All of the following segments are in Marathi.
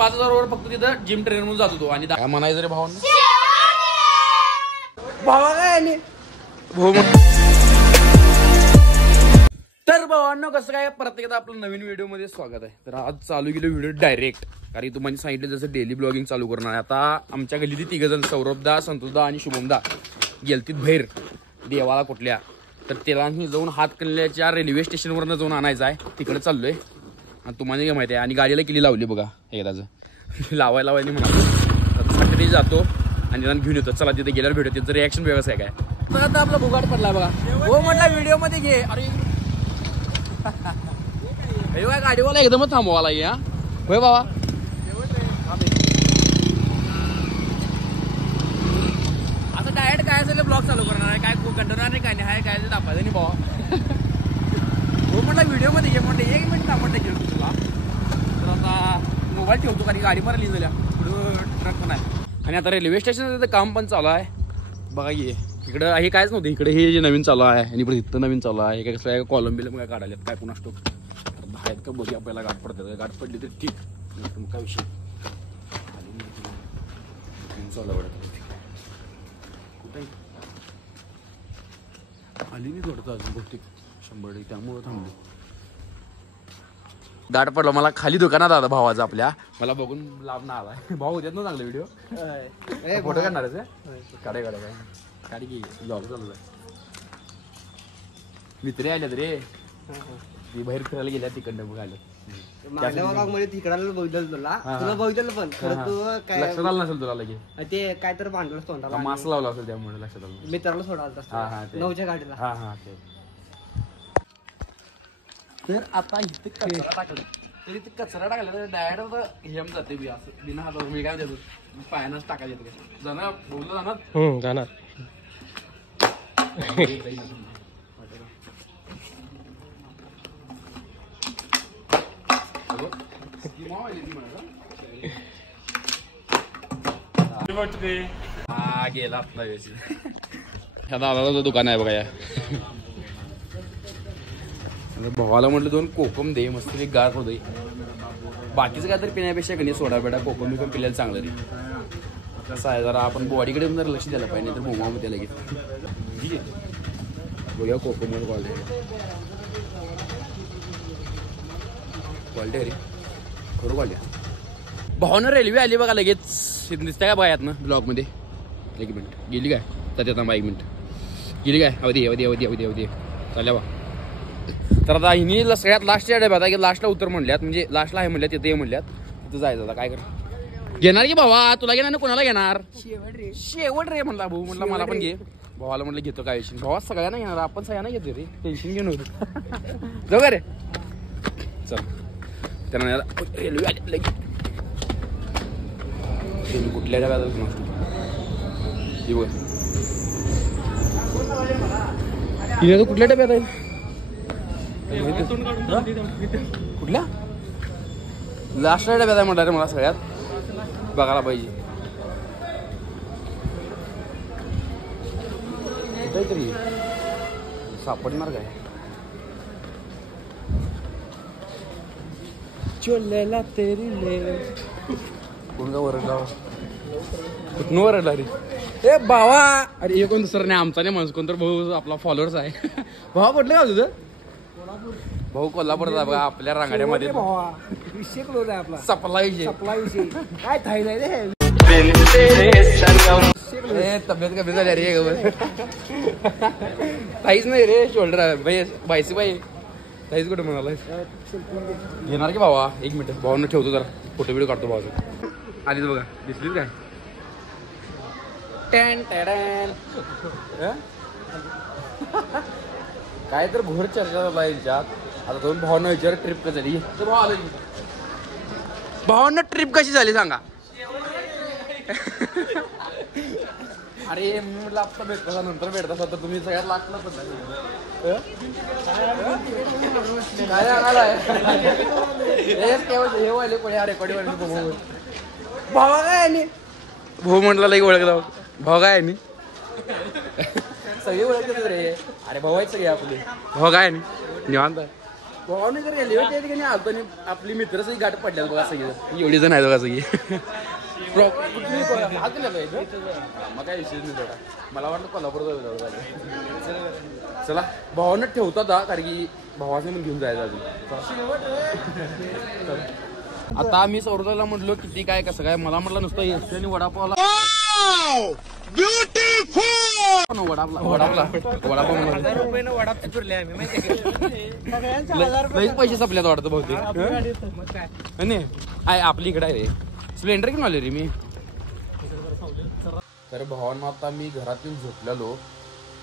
5,000 वर फक्त तिथं जिम ट्रेनर म्हणून जातो तो. आणि काय म्हणायचं रे भावांना, भावा काय भाऊ. तर भावांनो कसं काय, प्रत्येकात आपलं नवीन व्हिडिओ मध्ये स्वागत आहे. तर आज चालू केलं व्हिडिओ डायरेक्ट, कारण तुम्हाला सांगितलं जसं डेली ब्लॉगिंग चालू करणार. आता आमच्या गल्लीत 3 जण, सौरभदा, संतोषदा आणि शुभमदा गेलतीत बाहेर देवाला कुठल्या. तर त्याला जाऊन हातकणंगल्याच्या रेल्वे स्टेशनवरनं जाऊन आणायचं आहे. तिकडे चाललोय आणि तुम्हाला काय माहिती आहे. आणि गाडीला किल्ली लावली बघा एकदाच लावायला म्हणालो. सकाळी जातो आणि त्यांना घेऊन येतो. चला तिथे गेल्यावर भेटतो. त्याचं रिॲक्शन वेगळंच आहे काय. तर आता आपला भुगाट पडला बघा. हो म्हटला व्हिडिओ मध्ये घे. अरे काय गाडीवाला एकदमच थांबवा लागे. हा होय बाबा. असं डायरेक्ट काय असेल ब्लॉग चालू करणार आहे, काय कंटणार नाही, काय नाही आहे, काय दाखवायचं नाही बाबा. हो म्हटलं व्हिडिओ मध्ये घे म्हणते. 1 मिनिट थांबत घेऊ तुला. तर आता मोबाईल ठेवतो कारण गाडी मला लिहिलेल्या पुढं ट्रक पण आहे. आणि आता रेल्वे स्टेशनचं काम पण चालू आहे बघा. ये इकडं हे कायच नव्हतं. इकडे हे जे नवीन चालू आहे आणि इथं नवीन चालू आहे. काय कसं आहे कॉलंबिला काय काढायला काय पुन्हा स्टोक आहेत का बघूया. आपल्याला गाठ पडतात. गाठ पडली तर ठीक, मग काय विषय चालू कुठे आली मी थोडं अजून बहुतेक 100 त्यामुळं थांबली. दाट पडलं मला खाली दुकानात आला भावाचा आपल्या. मला बघून लाभ ना आला. भाऊ होत्यात ना चांगले व्हिडिओ फोटो काढणारच आहे. काढे काय गाडी की ब्लॉग चालू आहे. मित्र आल्यात रे, ती बाहेर फिरायला गेल्या तिकडनं बघ आलं. तिकडं बघितलं तुला बघितलं पण लक्षात आलं नसेल तुला लगे. ते काय तर भांडलं तोंडाला, मास्क लावला असेल त्यामुळे लक्षात आलं. मित्राला सोडायला 9च्या गाडीला. हा हा ते. तर आता इथे कचरा टाकलं तरी ते कचरा टाकला तर डायरेक्ट हेम जाते बी असं बिना हातावर. मी काय देतो पायानंच टाकायला येतो. जाणार बोललं जाणार हा गेला आपला व्यवस्थित. ह्या दादाचं दुकान आहे बघा. या भावाला म्हटलं 2 कोकम दे मस्त गार होत. बाकीचं काय तर पिण्यापेक्षा कधी सोडा बेडा कोकम पण पिल्याला चांगलं रे. कसं आहे जरा आपण बॉडीकडे जर लक्ष द्यायला पाहिजे. तर मोमामध्ये लगेच ठीक आहे. बघूया कोकम क्वालिटी रे खरं क्वालिटी. भावानं रेल्वे आली बघा लगेच. दिसतं काय बघा ना ब्लॉग मध्ये. 1 मिनिट गेली काय तर येतात 1 मिनिट गेली काय. अवधी अवधी अवधी अवधी अवधी चालल्या बा. तर आता हिनी सगळ्यात लास्टच्या डब्यात आता की लास्टला उतर म्हणल्यात, म्हणजे लास्टला आहे म्हणल्यात, तिथे म्हणल्यात तिथं जायचं. आता काय कर घेणार की भावा. तुला घेणार ना कोणाला घेणार. शेवट रे म्हणला भाऊ. म्हटलं मला पण घे. भावाला म्हटलं घेतो काय विषय. भावा सगळ्यांना घेणार, आपण सगळ्यांना घेतो रे. टेन्शन घेऊन होतं. जाऊ का रे. चल त्यांना रेल्वे आली लगेच. कुठल्या डब्यात कुठल्या डब्यात आहे कुठल्या लास्ट डब्यात आहे म्हटलं रे. मला सगळ्यात बघायला पाहिजे काहीतरी सापडणार काय. चोलेला तेरी ले कोण का वरडला कुठून वरडला रे. ए भावा. अरे हे कोण दुसरं नाही आमचा नाही माणूस कोणतर भाऊ आपला फॉलोअर्स आहे. भावा कुठलं का तुझं. भाऊ कोल्हापूरचा बघा. आपल्या रांगाड्यामध्ये विषय क्लोज आहे आपला. सपला विषय काय थायलंय रे. तब्येत कमी झाली रे. काहीच नाही रे. शोल्डर बायसी बाई काहीच कुठे म्हणाला. घेणार की भावा. 1 मिनिट भावांना ठेवतो जरा फोटो बिडिओ काढतो भावाचं. आलीच बघा. दिसलीच काय काय तर घोर चर्चा झाला यांच्यात. आता 2 भावांना विचार ट्रिप कशी झाली. भावांना ट्रिप कशी झाली सांगा. अरे म्हटलं आत्ता भेटता नंतर भेटता तर तुम्ही सगळ्यात लागला पण हे वाले कोणी रेकॉर्डिंग वाले भावा काय भाऊ म्हटलं लई ओळखला. भाऊ काय सगळी ओळखतात रे. अरे भाऊ आहेत सगळे आपले. भाऊ काय निवांत भावाने जर रेल्वे त्या ठिकाणी आलतो आणि आपली मित्र सगळी गाठ पडल्या बघा सगळी एवढी जण आहे बघा सगळी मग काय विषय नाही थोडा मला वाटलं कोल्हापूर चला भावानं ठेवता होता कारण की भावाने पण घेऊन जायचं अजून आता मी सौरला म्हटलो किती काय कसं काय मला म्हटलं नुसतं एसटी आणि वडापावला वडापाव पैसे संपल्यात वाटतं बहुतेक नाही आपली इकडे आहे रे स्प्लेंडर घेऊन आले रे मी तर भावांना आता मी घरात येऊन झोपलेलो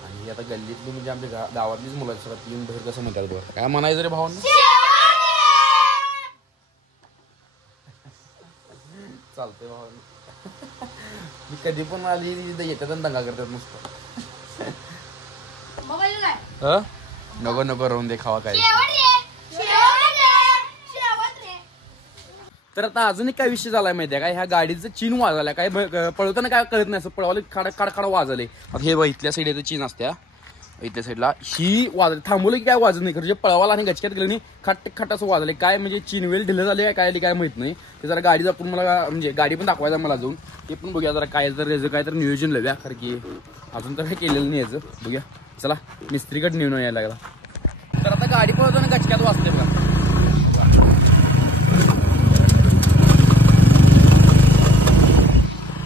आणि आता गल्लीतली म्हणजे आमच्या गावातलीच मुलं सगळ्यात येऊन बाहेर कसं म्हणतात बरं काय म्हणायचं रे भावांना चालतंय भावांना मी कधी पण आली येतात आणि दंगा करतात नुसतं नको नको राहून दे खावा काय तर आता अजून एक काय विषय झालाय माहितीये का ह्या गाडीचं चीन वाजलाय काय पळवताना काय कळत नाही असं पळवाले खाड वाजले आता हे इथल्या साईड चीन असत्या इथल्या साईडला ही वाजली थांबवलं की काय वाजत नाही खरं जे पळवाला आणि गचक्यात गेलं नाही खट असं वाजले काय म्हणजे चीनवेल ढिलं झाले काय माहित नाही ते जरा गाडी आपण मला म्हणजे गाडी पण दाखवायचा मला जाऊन ते पण बघूया जरा काय तर याचं काय तर नियोजन लावूया कारण की अजून तर काही केलेलं नाही याचं बघूया चला मिस्त्रीकडे नेऊन यायला लागला तर आता गाडी पळवताना गचक्यात वाजते बघा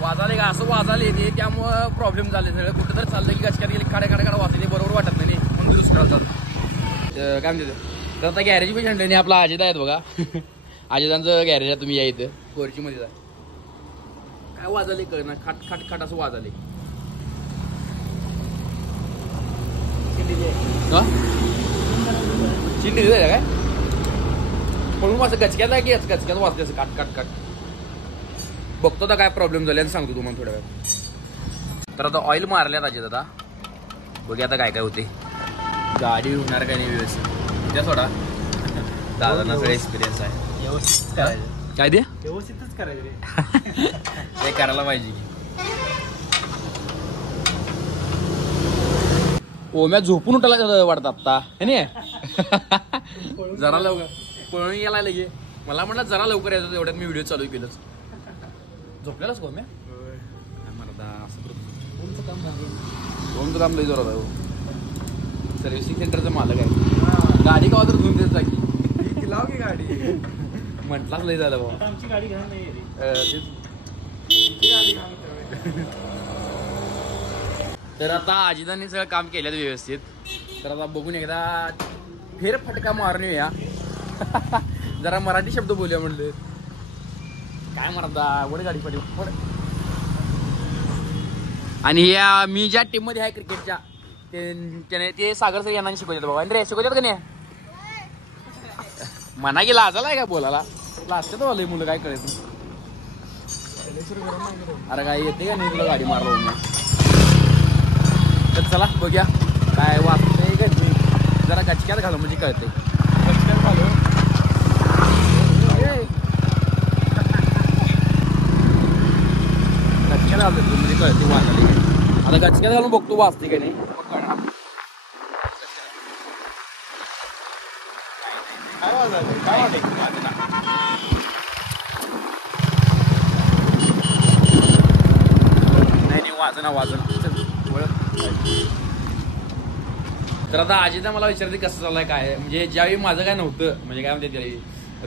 वाजाले का असं वाजाले ते त्यामुळं प्रॉब्लेम झाले सगळं कुठं तर चाललं की गचक्यात गेले काढा वाजले बरोबर वाटत नाही म्हणून दुसरा चालतं काय म्हणते तर आता गॅरेज पण आणलं नाही आपला अजित आहेत बघा अजितांचं गॅरेज आहे तुम्ही या इथं कोरची मध्ये काय वाजले कळ ना खाट असं वाजले चिंडी दिली काय म्हणून असं गचक्यात आहे की गचक्यात वाजले असं काट बघतो तर काय प्रॉब्लेम झाले आणि सांगतो तुम्हाला थोड्या वेळ तर आता ऑइल मारल्यात अजित आता बघूया आता काय होते गाडी होणार काय नाही व्यवस्थित त्या थोडा दादांना सगळं एक्सपिरियन्स आहे व्यवस्थित काय दे व्यवस्थितच करायचं ते करायला पाहिजे की ओम्या झोपून उठायला वाटत आता हे जरा लवकर पळून गेला लगे मला म्हटलं जरा लवकर यायचं एवढ्यात मी व्हिडिओ चालू केलंच झोपलेलाच ओम्या कोणचं काम लई जोरात आहे सर्व्हिसिंग सेंटरचं मालक आहे गाडी का तर धुवून देत जागी लाव की गाडी म्हटलाच लई झालं बाबा आमची गाडी घाण नाही तर आता अजितांनी सगळं काम केलं व्यवस्थित तर आता बघून एकदा फेरफटका मारून येऊया जरा मराठी शब्द बोलूया म्हणलं काय म्हणता वड गाडी पडली वड आणि या मी ज्या टीम मध्ये आहे क्रिकेटच्या त्याने ते सागर सर यांना शिकवतात बाबा आणि रे शिकवतात का नाही म्हणा की लाजाला आहे का बोलायला लाजतात वाले मुलं काय कळत अरे काय येते का नाही तुला गाडी मारलो मी तर चला बघूया काय वाचतंय का जरा गचक्यात घालू म्हणजे कळते गचक्यात घालू गचक्यात घालते म्हणजे कळते वाचायला आता गचक्यात घालून बघतो वाचते का नाही नाही वाजन तर आता अजिता मला विचारते कसं चाललंय काय म्हणजे ज्यावेळी माझं काय नव्हतं म्हणजे काय म्हणते त्यावेळी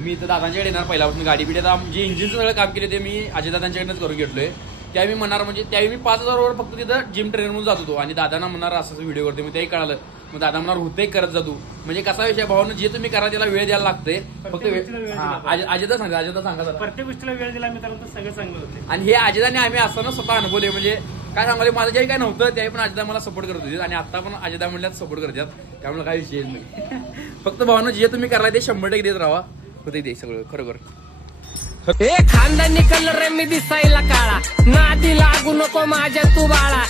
मी इथं दादांच्याकडे येणार पहिल्यापासून गाडी पिढी आता जे इंजिनचं सगळं काम केलं ते मी अजितदादांच्याकडनंच करून घेतलोय त्यावेळी मी म्हणणार म्हणजे त्यावेळी मी 5,000 वर फक्त तिथं जिम ट्रेनर म्हणून जात होतो आणि दादांना म्हणणार असं व्हिडिओ करते मी त्याही कळालं मग दादा म्हणणार होते करत जातो म्हणजे कसा विषय भावानं जे तुम्ही करा त्याला वेळ द्यायला लागते फक्त अजिता सांगा प्रत्येक गोष्टीला वेळ दिला मित्रांनो सगळं चांगलं होते आणि हे अजिताने आम्ही असताना स्वतः अनुभवले म्हणजे काय सांगाले माझं ज्याही काय नव्हतं त्याही पण अजिता मला सपोर्ट करत होते आणि आता पण अजिता म्हणल्यात सपोर्ट करतात त्यामुळे काही विषय नाही फक्त भावानं जे तुम्ही करायला ते 100% देत राहा होते ते सगळं खरोखर खानदानी कलर मी दिसायला काळा नादी लागू नको माझ्या तू बाळा